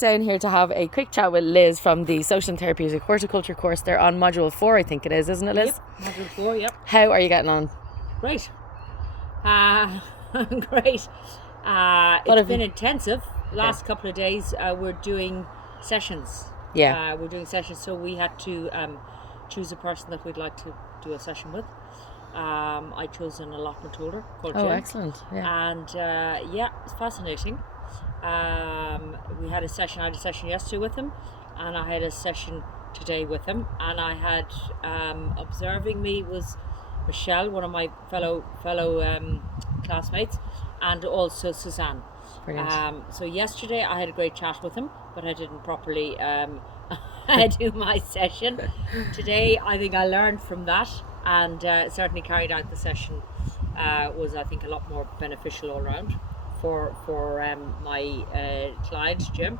Down here to have a quick chat with Liz from the Social Therapeutic Horticulture course. They're on module 4, I think it is, isn't it, Liz? Yep, module 4, yep. How are you getting on? Great. Great. It's been intensive. Last couple of days we're doing sessions. Yeah. We're doing sessions, so we had to choose a person that we'd like to do a session with. I chose an allotment holder called Jim. Excellent. Yeah. And it's fascinating. I had a session yesterday with him, and I had a session today with him, and I had observing me was Michelle, one of my fellow classmates, and also Suzanne. Brilliant. So yesterday I had a great chat with him, but I didn't properly do my session. Today I think I learned from that, and certainly carried out the session was, I think, a lot more beneficial all around for my client Jim,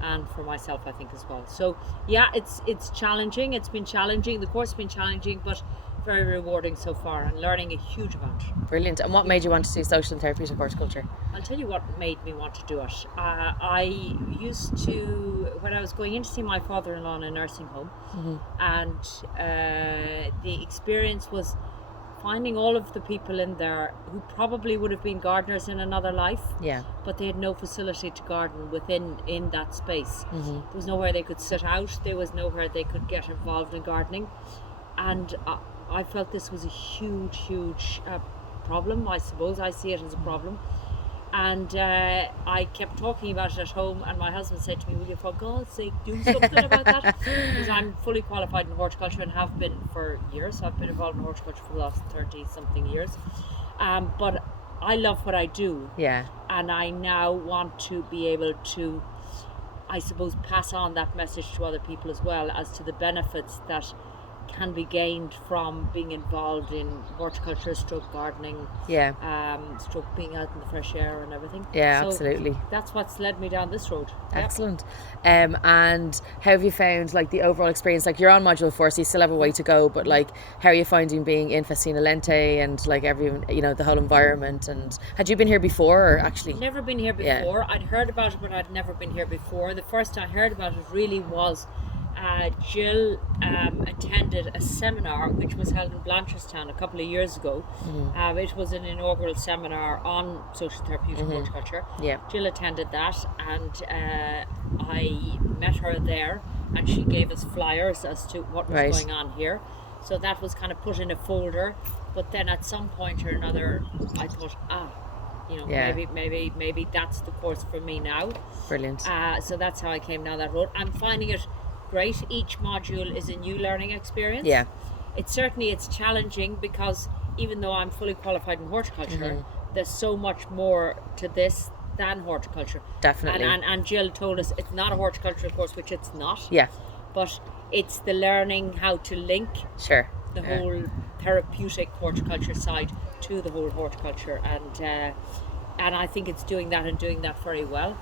and for myself, I think, as well. So yeah, it's challenging. It's been challenging. The course has been challenging, but very rewarding so far, and learning a huge amount. Brilliant. And what made you want to do Social Therapeutic Horticulture? I'll tell you what made me want to do it. I used to, when I was going in to see my father-in-law in a nursing home, and the experience was finding all of the people in there who probably would have been gardeners in another life, but they had no facility to garden in that space. There was nowhere they could sit out. There was nowhere they could get involved in gardening, and I felt this was a huge problem. I suppose I see it as a problem, and I kept talking about it at home, and my husband said to me, "Will you, for God's sake, do something about that?" Because I'm fully qualified in horticulture and have been for years. So I've been involved in horticulture for the last 30 something years, but I love what I do, and I now want to be able to, I suppose, pass on that message to other people as well, as to the benefits that can be gained from being involved in horticulture, stroke gardening, stroke being out in the fresh air and everything. So Absolutely. That's what's led me down this road. Excellent. And how have you found, like, the overall experience? Like, you're on module 4, so you still have a way to go, but like, how are you finding being in Festina Lente and like everyone, the whole environment? And had you been here before, or actually? Never been here before. I'd heard about it, but I'd never been here before. The first I heard about it really was Jill attended a seminar which was held in Blanchardstown a couple of years ago. It was an inaugural seminar on social therapeutic horticulture. Jill attended that, and I met her there, and she gave us flyers as to what was going on here. So that was kind of put in a folder, but then at some point or another I thought, maybe that's the course for me now. Brilliant. So that's how I came down that road. I'm finding it great. Each module is a new learning experience. It's challenging, because even though I'm fully qualified in horticulture, there's so much more to this than horticulture. Definitely. And Jill told us it's not a horticultural course, which it's not. But it's the learning how to link the whole therapeutic horticulture side to the whole horticulture, and I think it's doing that very well.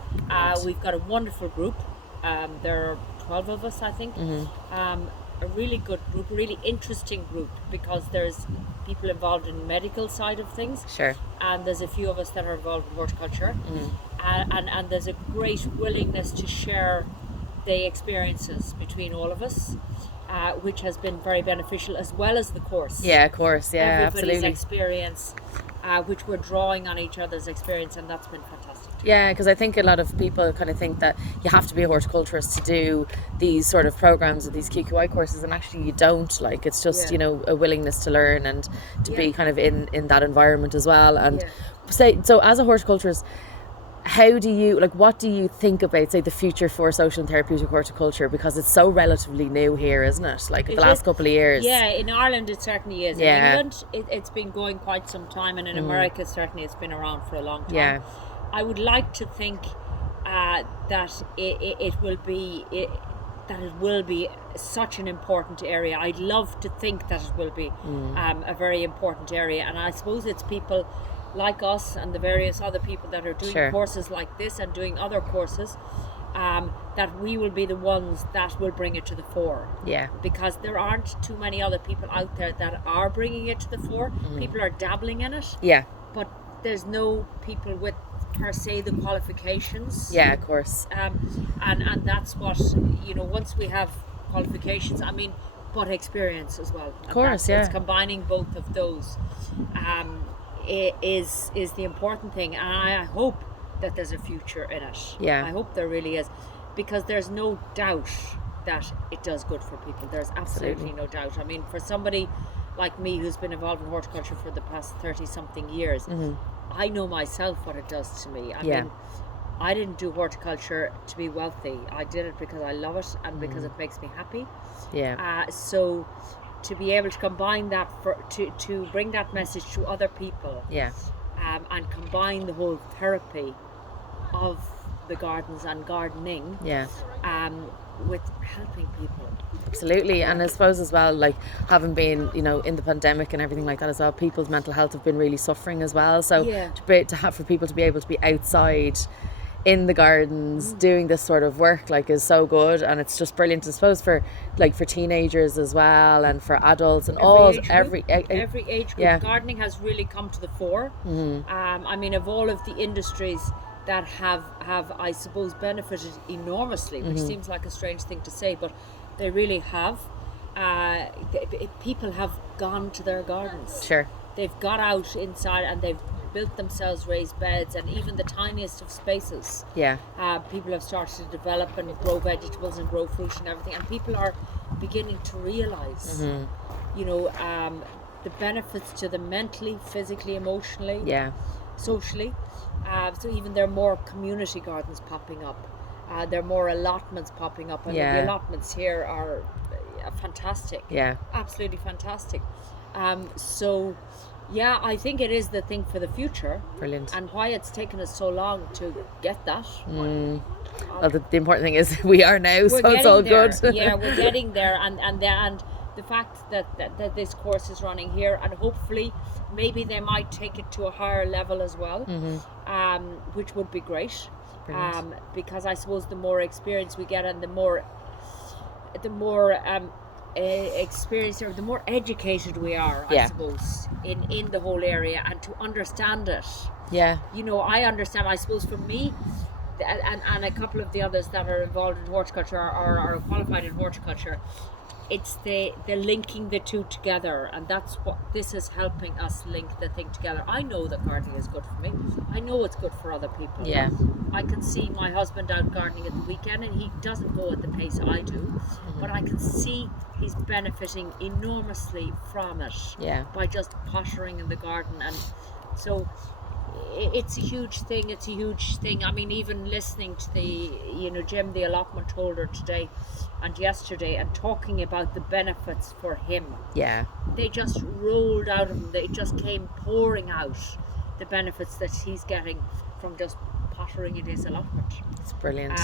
We've got a wonderful group. There are 12 of us, I think. A really good group, a really interesting group, because there's people involved in medical side of things, and there's a few of us that are involved in horticulture, and there's a great willingness to share the experiences between all of us, which has been very beneficial, as well as the course. Everybody's Absolutely. experience, which we're drawing on each other's experience, and that's been fantastic. Because I think a lot of people kind of think that you have to be a horticulturist to do these sort of programs or these QQI courses, and actually you don't. Like, it's just a willingness to learn and to be kind of in that environment as well. And so as a horticulturist, what do you think about, say, the future for social and therapeutic horticulture? Because it's so relatively new here, isn't it? Like, the last couple of years. In Ireland it certainly is. In England it's been going quite some time, and in America certainly it's been around for a long time. I would like to think that it will be such an important area. I'd love to think that it will be a very important area, and I suppose it's people like us and the various other people that are doing courses like this and doing other courses, that we will be the ones that will bring it to the fore. Because there aren't too many other people out there that are bringing it to the fore. People are dabbling in it. But there's no people with per se the qualifications. Yeah, of course. And that's what, once we have qualifications, but experience as well. Of course, yeah. It's combining both of those is the important thing. And I hope that there's a future in it. Yeah. I hope there really is, because there's no doubt that it does good for people. There's absolutely no doubt. For somebody like me who's been involved in horticulture for the past 30-something years, I know myself what it does to me. I didn't do horticulture to be wealthy. I did it because I love it and because it makes me happy. Yeah. So to be able to combine that to bring that message to other people. Yeah. And combine the whole therapy of the gardens and gardening. Yeah. With helping people. Absolutely. And I suppose as well, like having been, in the pandemic and everything like that as well, people's mental health have been really suffering as well. So for people to be able to be outside in the gardens doing this sort of work is so good, and it's just brilliant, I suppose, for teenagers as well, and for adults and every age group. Gardening has really come to the fore. Of all of the industries that have I suppose benefited enormously, which seems like a strange thing to say, but they really have. People have gone to their gardens. Sure. They've got out inside and they've built themselves raised beds, and even the tiniest of spaces. Yeah. People have started to develop and grow vegetables and grow fruit and everything, and people are beginning to realize, the benefits to them mentally, physically, emotionally, socially. So even there are more community gardens popping up. There are more allotments popping up, and the allotments here are fantastic. Yeah. Absolutely fantastic. So I think it is the thing for the future. Brilliant. And why it's taken us so long to get that. Well, the important thing is we are now, so it's all good. Yeah, we're getting there, and the fact that this course is running here, and hopefully maybe they might take it to a higher level as well, which would be great. Because I suppose the more experience we get, and the more experienced, or the more educated we are, I suppose, in the whole area, and to understand it. Yeah. I understand, I suppose, for me, and a couple of the others that are involved in horticulture or are qualified in horticulture, it's the linking the two together, and that's what this is helping us link the thing together. I know that gardening is good for me. I know it's good for other people. Yeah. I can see my husband out gardening at the weekend, and he doesn't go at the pace I do, but I can see he's benefiting enormously from it. Yeah. By just pottering in the garden, and so it's a huge thing. Even listening to the Jim, the allotment holder, today and yesterday, and talking about the benefits for him. Yeah. They just rolled out of him. They just came pouring out, the benefits that he's getting from just pottering in his allotment. It's brilliant.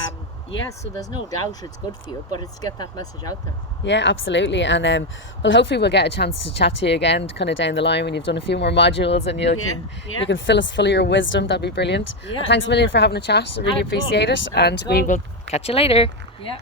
So there's no doubt it's good for you, but it's get that message out there. Yeah, absolutely. And well, hopefully we'll get a chance to chat to you again kind of down the line when you've done a few more modules, and you can fill us full of your wisdom. That'd be brilliant. Thanks a million for having a chat. I really appreciate it, and we will catch you later. Yeah.